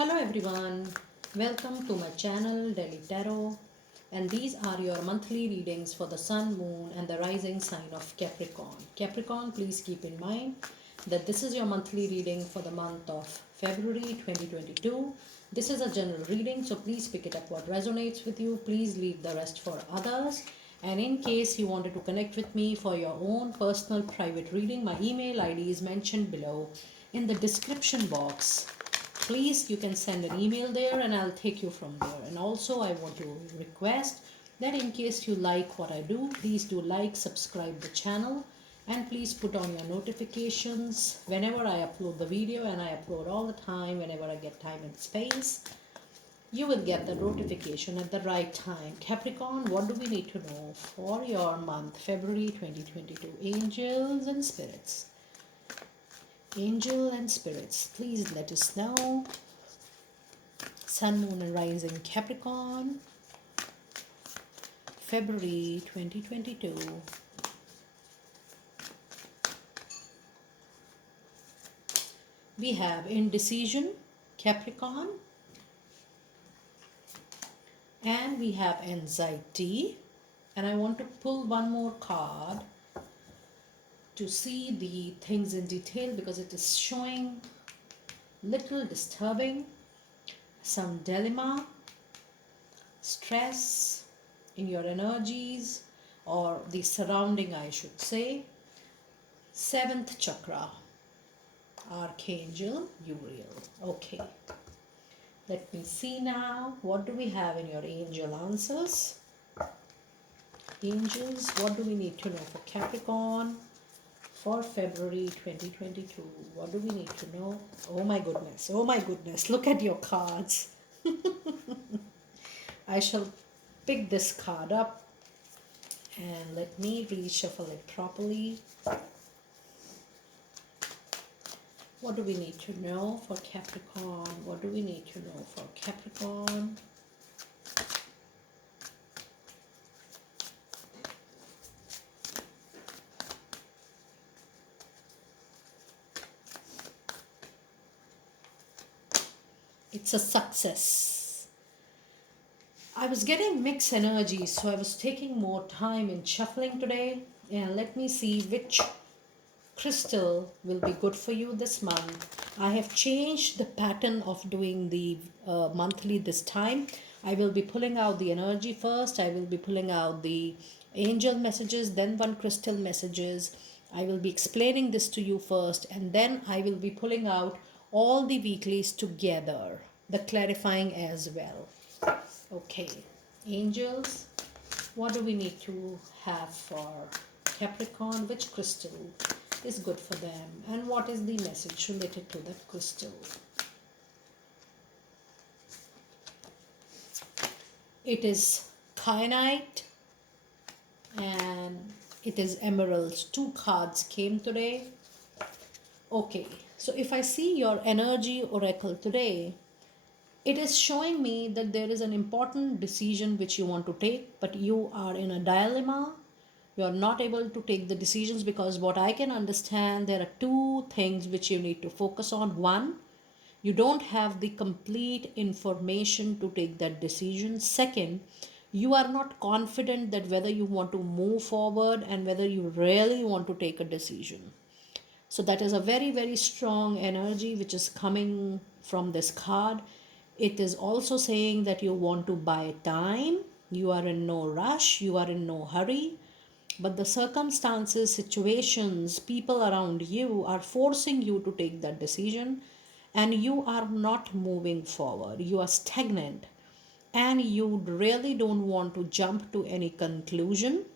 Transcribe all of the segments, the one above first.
Hello everyone, welcome to my channel Delhi Tarot, and these are your monthly readings for the Sun, Moon and the rising sign of Capricorn. Capricorn, please keep in mind that this is your monthly reading for the month of February 2022. This is a general reading, so please pick it up what resonates with you. Please leave the rest for others. And in case you wanted to connect with me for your own personal private reading, my email ID is mentioned below in the description box. Please, you can send an email there and I'll take you from there. And also I want to request that in case you like what I do, please do like, subscribe the channel, and please put on your notifications whenever I upload the video, and I upload all the time whenever I get time and space. You will get the notification at the right time. Capricorn, what do we need to know for your month February 2022? Angels and spirits. Angel and spirits, please let us know. Sun, Moon and Rising Capricorn, February 2022. We have indecision, Capricorn, and we have anxiety. And I want to pull one more card to see the things in detail because it is showing little disturbing, some dilemma, stress in your energies or the surrounding, I should say. Seventh chakra, Archangel Uriel. Okay, let me see now. What do we have in your angel answers? Angels, what do we need to know for Capricorn for February 2022? What do we need to know? Oh my goodness, look at your cards. I shall pick this card up and let me reshuffle it properly. What do we need to know for Capricorn? What do we need to know for Capricorn? It's a success. I was getting mixed energy, so I was taking more time in shuffling today. And let me see which crystal will be good for you this month. I have changed the pattern of doing the monthly this time. I will be pulling out the energy first. I will be pulling out the angel messages, then one crystal messages. I will be explaining this to you first, and then I will be pulling out all the weeklies together, the clarifying as well. Okay, angels, what do we need to have for Capricorn? Which crystal is good for them, and what is the message related to that crystal? It is kyanite and it is emeralds. Two cards came today. Okay, so if I see your energy oracle today, it is showing me that there is an important decision which you want to take, but you are in a dilemma. You are not able to take the decisions because what I can understand, there are two things which you need to focus on. One, you don't have the complete information to take that decision. Second, you are not confident that whether you want to move forward and whether you really want to take a decision. So that is a very, very strong energy which is coming from this card. It is also saying that you want to buy time. You are in no rush. You are in no hurry. But the circumstances, situations, people around you are forcing you to take that decision, and you are not moving forward. You are stagnant and you really don't want to jump to any conclusion.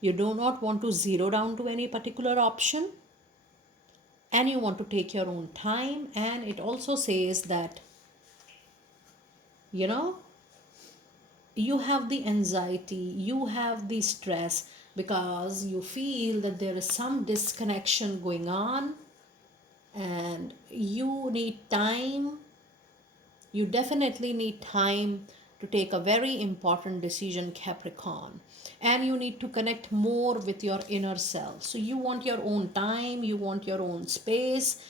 You do not want to zero down to any particular option, and you want to take your own time. And it also says that, you know, you have the anxiety, you have the stress because you feel that there is some disconnection going on and you need time. You definitely need time to take a very important decision, Capricorn. And you need to connect more with your inner self. So you want your own time, you want your own space.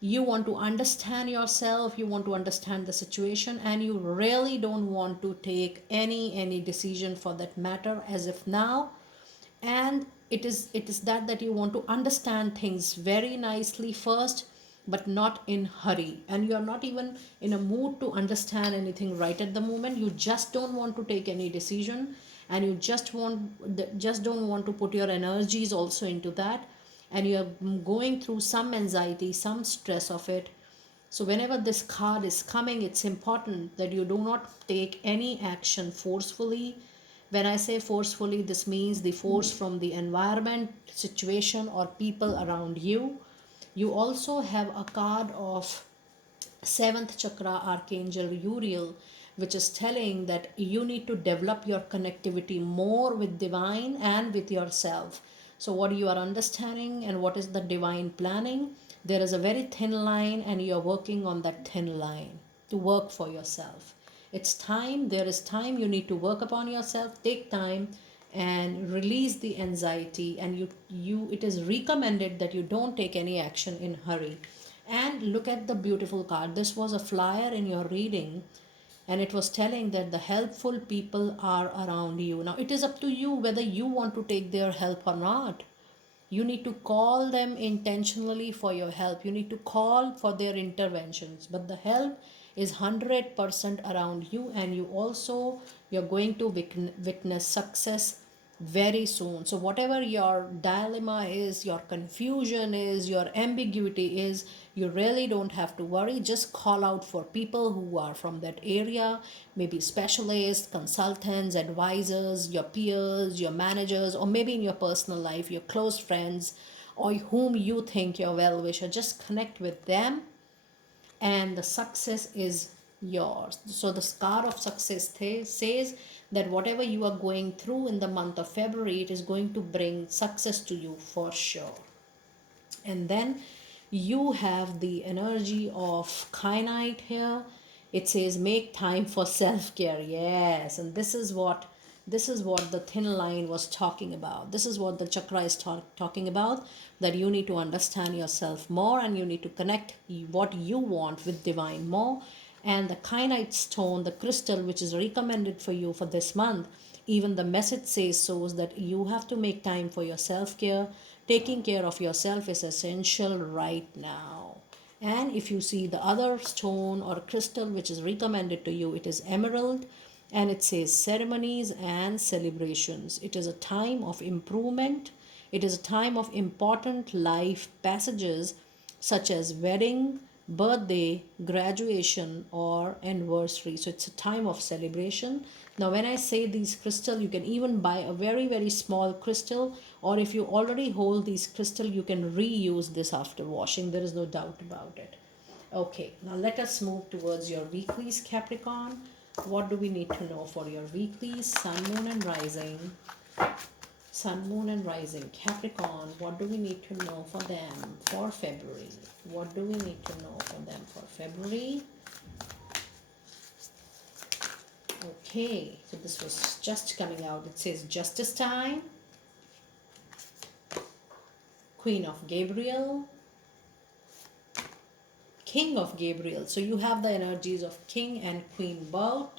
You want to understand yourself, you want to understand the situation, and you really don't want to take any decision for that matter as if now. And it is that you want to understand things very nicely first, but not in hurry, and you are not even in a mood to understand anything right at the moment. You just don't want to take any decision, and you just don't want to put your energies also into that, and you are going through some anxiety, some stress of it. So whenever this card is coming, it's important that you do not take any action forcefully. When I say forcefully, this means the force from the environment, situation, or people around you. You also have a card of seventh chakra archangel Uriel, which is telling that you need to develop your connectivity more with divine and with yourself. So what you are understanding and what is the divine planning, there is a very thin line, and you are working on that thin line to work for yourself. It's time, there is time, you need to work upon yourself. Take time and release the anxiety, and you it is recommended that you don't take any action in hurry. And look at the beautiful card. This was a flyer in your reading, and it was telling that the helpful people are around you. Now, it is up to you whether you want to take their help or not. You need to call them intentionally for your help. You need to call for their interventions. But the help is 100% around you, and you're going to witness success very soon. So whatever your dilemma is, your confusion is, your ambiguity is, you really don't have to worry. Just call out for people who are from that area, maybe specialists, consultants, advisors, your peers, your managers, or maybe in your personal life, your close friends, or whom you think your well wisher. Just connect with them, and the success is yours. So the card of success says that whatever you are going through in the month of February, it is going to bring success to you for sure. And then you have the energy of kyanite here. It says make time for self-care. Yes, and this is what the thin line was talking about. This is what the chakra is talking about, that you need to understand yourself more, and you need to connect what you want with divine more. And the kyanite stone, the crystal which is recommended for you for this month, even the message says so, is that you have to make time for your self-care. Taking care of yourself is essential right now. And if you see the other stone or crystal which is recommended to you, it is emerald, and it says ceremonies and celebrations. It is a time of improvement. It is a time of important life passages such as wedding, birthday, graduation, or anniversary. So it's a time of celebration. Now, when I say these crystal, you can even buy a very small crystal, or if you already hold these crystal, you can reuse this after washing. There is no doubt about it. Okay, now let us move towards your weeklies, Capricorn. What do we need to know for your weeklies? Sun, moon, and rising. Sun, moon, and rising. Capricorn, what do we need to know for them for February? What do we need to know for them for February? Okay, so this was just coming out. It says Justice Time, Queen of Gabriel, King of Gabriel. So you have the energies of King and Queen both.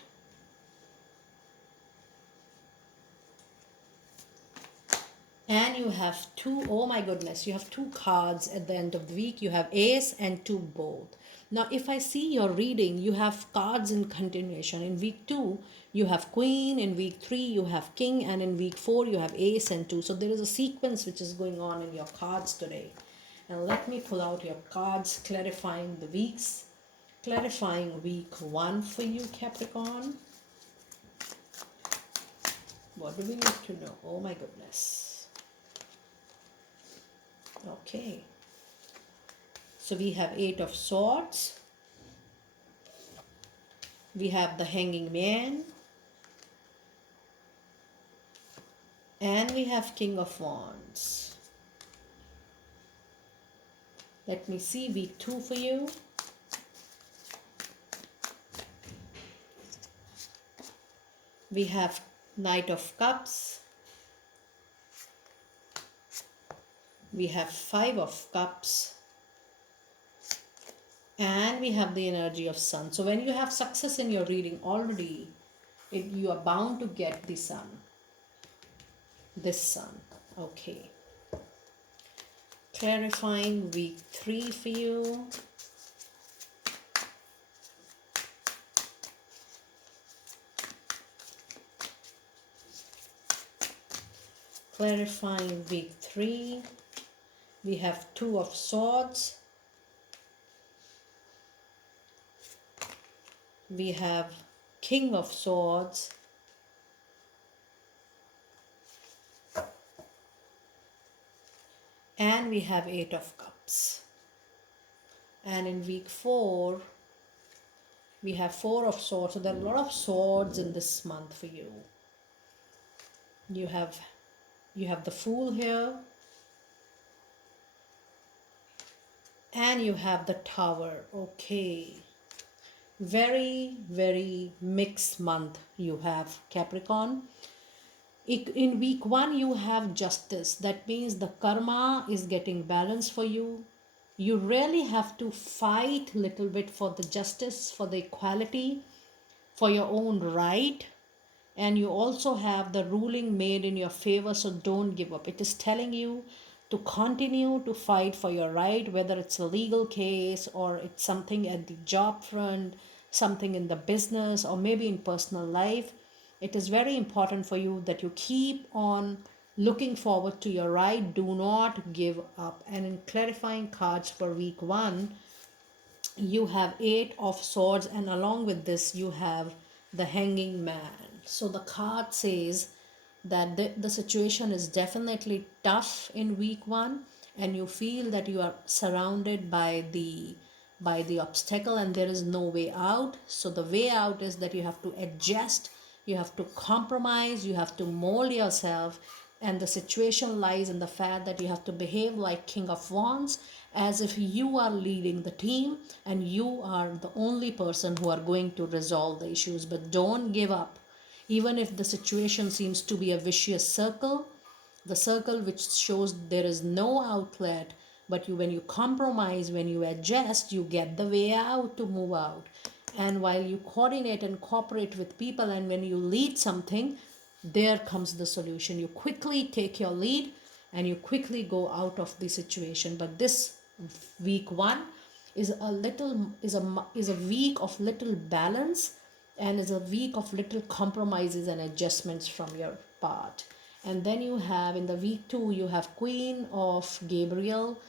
And you have two, oh my goodness, you have two cards at the end of the week. You have Ace and two both. Now, if I see your reading, you have cards in continuation. In week 2, you have Queen. In week 3, you have King. And in week 4, you have Ace and 2. So there is a sequence which is going on in your cards today. And let me pull out your cards clarifying the weeks. Clarifying week 1 for you, Capricorn. What do we need to know? Oh my goodness. Okay, so we have 8 of Swords, we have the Hanging Man, and we have King of Wands. Let me see week 2 for you. We have Knight of Cups, we have 5 of Cups, and we have the energy of sun. So when you have success in your reading already, you are bound to get the sun, this sun. Okay, clarifying week 3 for you. Clarifying week 3, we have 2 of swords, we have king of swords, and we have 8 of cups. And in week 4, we have 4 of swords. So there are a lot of swords in this month for you. You have the fool here, and you have the tower. Okay, very, very mixed month you have, Capricorn. In week 1 you have justice. That means the karma is getting balanced for you. You really have to fight a little bit for the justice, for the equality, for your own right. And you also have the ruling made in your favor, so don't give up. It is telling you to continue to fight for your right, whether it's a legal case or it's something at the job front, something in the business, or maybe in personal life. It is very important for you that you keep on looking forward to your right. Do not give up. And in clarifying cards for week 1, you have 8 of swords, and along with this you have the hanging man. So the card says that the situation is definitely tough in week 1, and you feel that you are surrounded by the obstacle and there is no way out. So the way out is that you have to adjust, you have to compromise, you have to mold yourself, and the situation lies in the fact that you have to behave like King of Wands, as if you are leading the team and you are the only person who are going to resolve the issues. But don't give up. Even if the situation seems to be a vicious circle, the circle which shows there is no outlet, but when you compromise, when you adjust, you get the way out to move out. And while you coordinate and cooperate with people, and when you lead something, there comes the solution. You quickly take your lead and you quickly go out of the situation. But this week 1 is a week of little balance, and is a week of little compromises and adjustments from your part. And then you have in the week 2, you have Queen of Gabriel,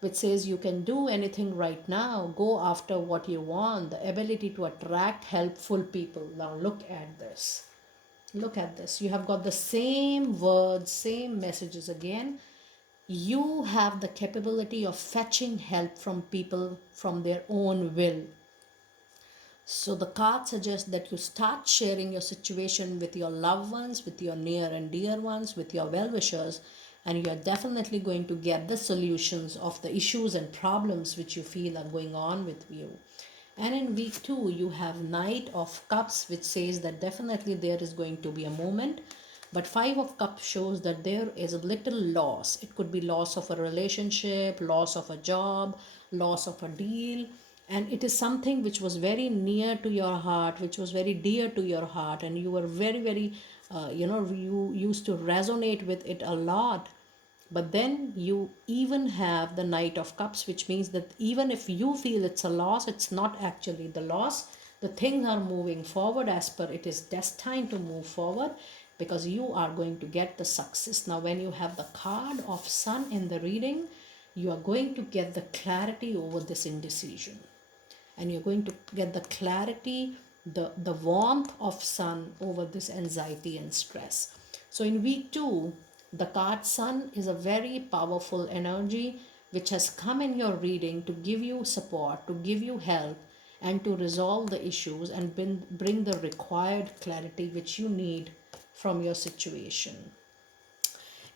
which says you can do anything right now. Go after what you want. The ability to attract helpful people. Now look at this. Look at this. You have got the same words, same messages again. You have the capability of fetching help from people from their own will. So the card suggests that you start sharing your situation with your loved ones, with your near and dear ones, with your well-wishers, and you are definitely going to get the solutions of the issues and problems which you feel are going on with you. And in week 2, you have Knight of Cups, which says that definitely there is going to be a moment. But 5 of Cups shows that there is a little loss. It could be loss of a relationship, loss of a job, loss of a deal. And it is something which was very near to your heart, which was very dear to your heart. And you were very, very, you used to resonate with it a lot. But then you even have the Knight of Cups, which means that even if you feel it's a loss, it's not actually the loss. The things are moving forward as per it is destined to move forward, because you are going to get the success. Now, when you have the card of Sun in the reading, you are going to get the clarity over this indecision. And you're going to get the clarity, the warmth of Sun over this anxiety and stress. So in week 2, the card Sun is a very powerful energy which has come in your reading to give you support, to give you help, and to resolve the issues and bring the required clarity which you need from your situation.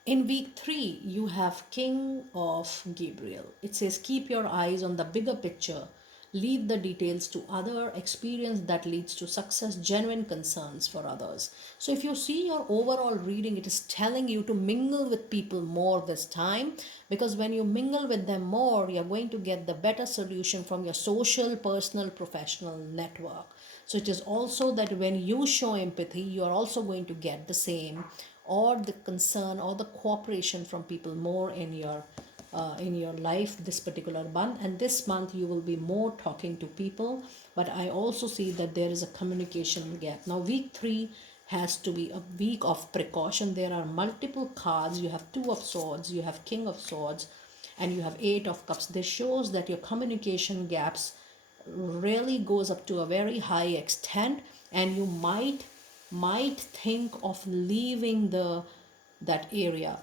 In week 3, you have King of Gabriel. It says, keep your eyes on the bigger picture. leave the details to other, experience that leads to success, genuine concerns for others. So if you see your overall reading, it is telling you to mingle with people more this time, because when you mingle with them more, you're going to get the better solution from your social, personal, professional network. So it is also that when you show empathy, you are also going to get the same, or the concern or the cooperation from people more in your life this particular month. And this month you will be more talking to people, but I also see that there is a communication gap. Now week 3 has to be a week of precaution. There are multiple cards. You have 2 of swords, you have king of swords, and you have 8 of cups. This shows that your communication gaps really goes up to a very high extent, and you might think of leaving that area.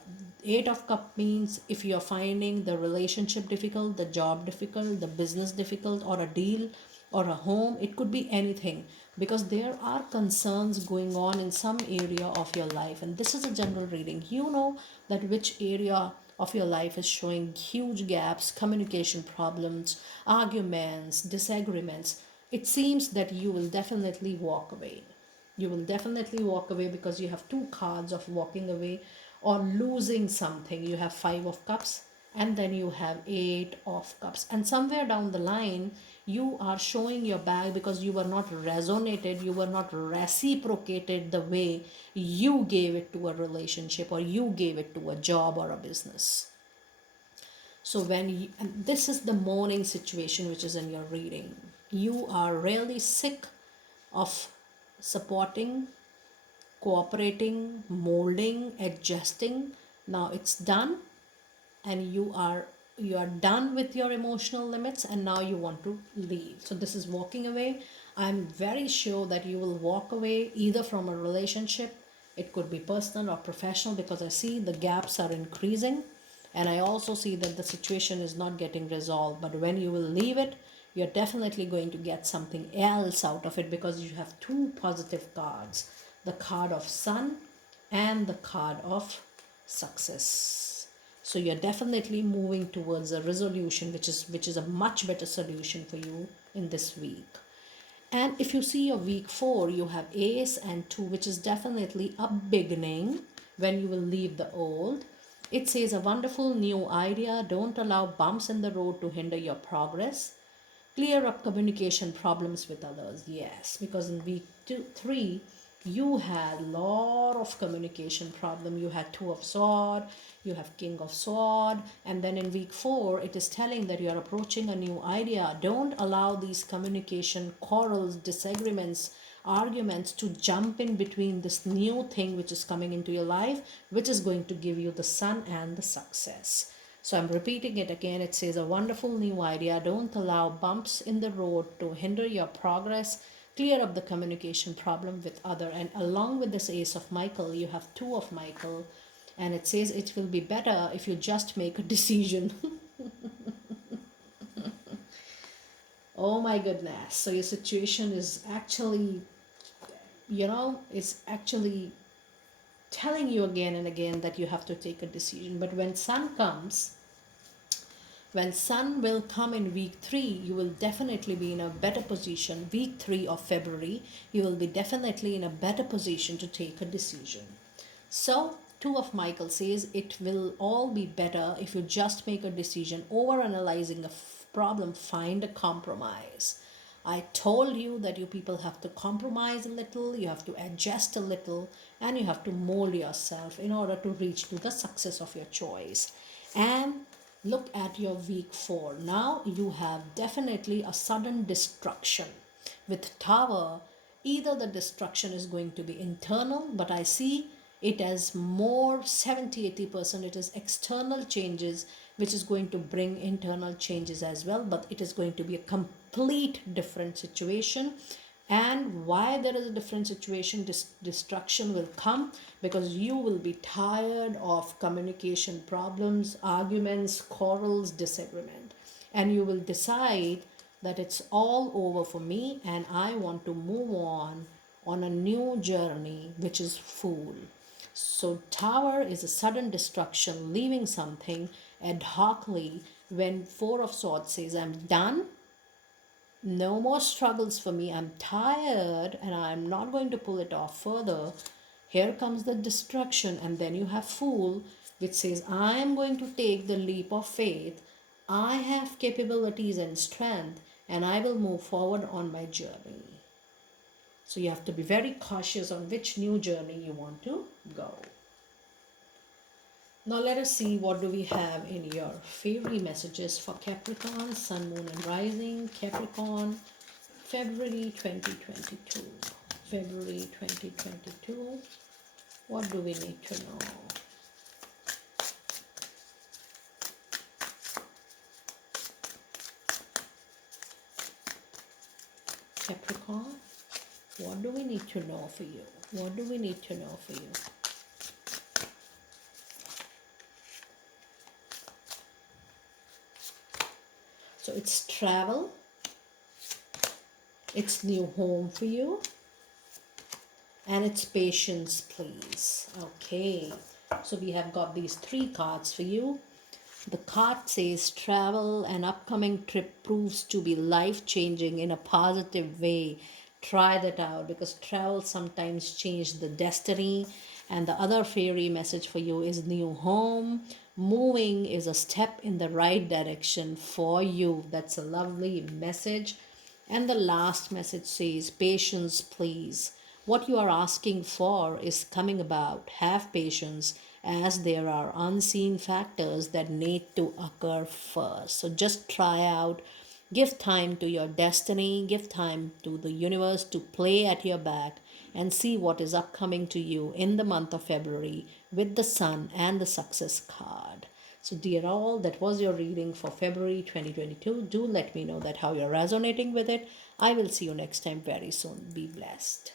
8 of cup means if you're finding the relationship difficult, the job difficult, the business difficult, or a deal or a home, it could be anything, because there are concerns going on in some area of your life. And this is a general reading. You know that which area of your life is showing huge gaps, communication problems, arguments, disagreements. It seems that you will definitely walk away. You will definitely walk away, because you have 2 cards of walking away or losing something. You have 5 of cups, and then you have 8 of cups, and somewhere down the line you are showing your back because you were not resonated, you were not reciprocated the way you gave it to a relationship, or you gave it to a job or a business. So when you, and this is the morning situation which is in your reading, you are really sick of supporting, cooperating, molding, adjusting. Now it's done, and you are done with your emotional limits, and now you want to leave. So this is walking away. I'm very sure that you will walk away either from a relationship, it could be personal or professional, because I see the gaps are increasing, and I also see that the situation is not getting resolved. But when you will leave it, you're definitely going to get something else out of it, because you have 2 positive cards, the card of sun and the card of success. So you're definitely moving towards a resolution, which is a much better solution for you in this week. And if you see your week 4, you have ace and 2, which is definitely a beginning when you will leave the old. It says a wonderful new idea. Don't allow bumps in the road to hinder your progress. Clear up communication problems with others. Yes, because in week 3 you had a lot of communication problem. You had 2 of sword, you have king of sword, and then in week 4 it is telling that you are approaching a new idea. Don't allow these communication quarrels, disagreements, arguments to jump in between this new thing which is coming into your life, which is going to give you the sun and the success. So I'm repeating it again. It says a wonderful new idea. Don't allow bumps in the road to hinder your progress. Clear up the communication problem with other. And along with this ace of Michael, you have 2 of Michael. And it says it will be better if you just make a decision. Oh my goodness. So your situation is actually, is actually telling you again and again that you have to take a decision. But when sun comes, when sun will come in week 3, you will definitely be in a better position. Week 3 of February, you will be definitely in a better position to take a decision. So 2 of Michael says it will all be better if you just make a decision. Over analyzing a problem, find a compromise. I told you that you people have to compromise a little, you have to adjust a little, and you have to mold yourself in order to reach to the success of your choice. And look at your week 4. Now you have definitely a sudden destruction. With Tower, either the destruction is going to be internal, but I see it as more 70-80%. It is external changes which is going to bring internal changes as well, but it is going to be a complete different situation. And why there is a different situation, destruction will come because you will be tired of communication problems, arguments, quarrels, disagreement, and you will decide that it's all over for me and I want to move on a new journey, which is Fool. So Tower is a sudden destruction, leaving something ad hocly. When 4 of Swords says I'm done, No more struggles for me. I'm tired and I'm not going to pull it off further. Here comes the destruction, and then you have Fool, which says, I am going to take the leap of faith. I have capabilities and strength, and I will move forward on my journey. So you have to be very cautious on which new journey you want to go. Now let us see what do we have in your fairy messages for Capricorn, Sun, Moon and Rising. Capricorn, February 2022. February 2022. What do we need to know? Capricorn, what do we need to know for you? What do we need to know for you? So it's travel. It's new home for you. And it's patience, please. Okay. So we have got these 3 cards for you. The card says travel and upcoming trip proves to be life-changing in a positive way. Try that out, because travel sometimes changes the destiny. And the other fairy message for you is new home. Moving is a step in the right direction for you. That's a lovely message. And the last message says patience, please. What you are asking for is coming about. Have patience, as there are unseen factors that need to occur first. So just try out. Give time to your destiny. Give time to the universe to play at your back and see what is upcoming to you in the month of February with the Sun and the Success card. So dear all, that was your reading for February 2022. Do let me know that how you're resonating with it. I will see you next time very soon. Be blessed.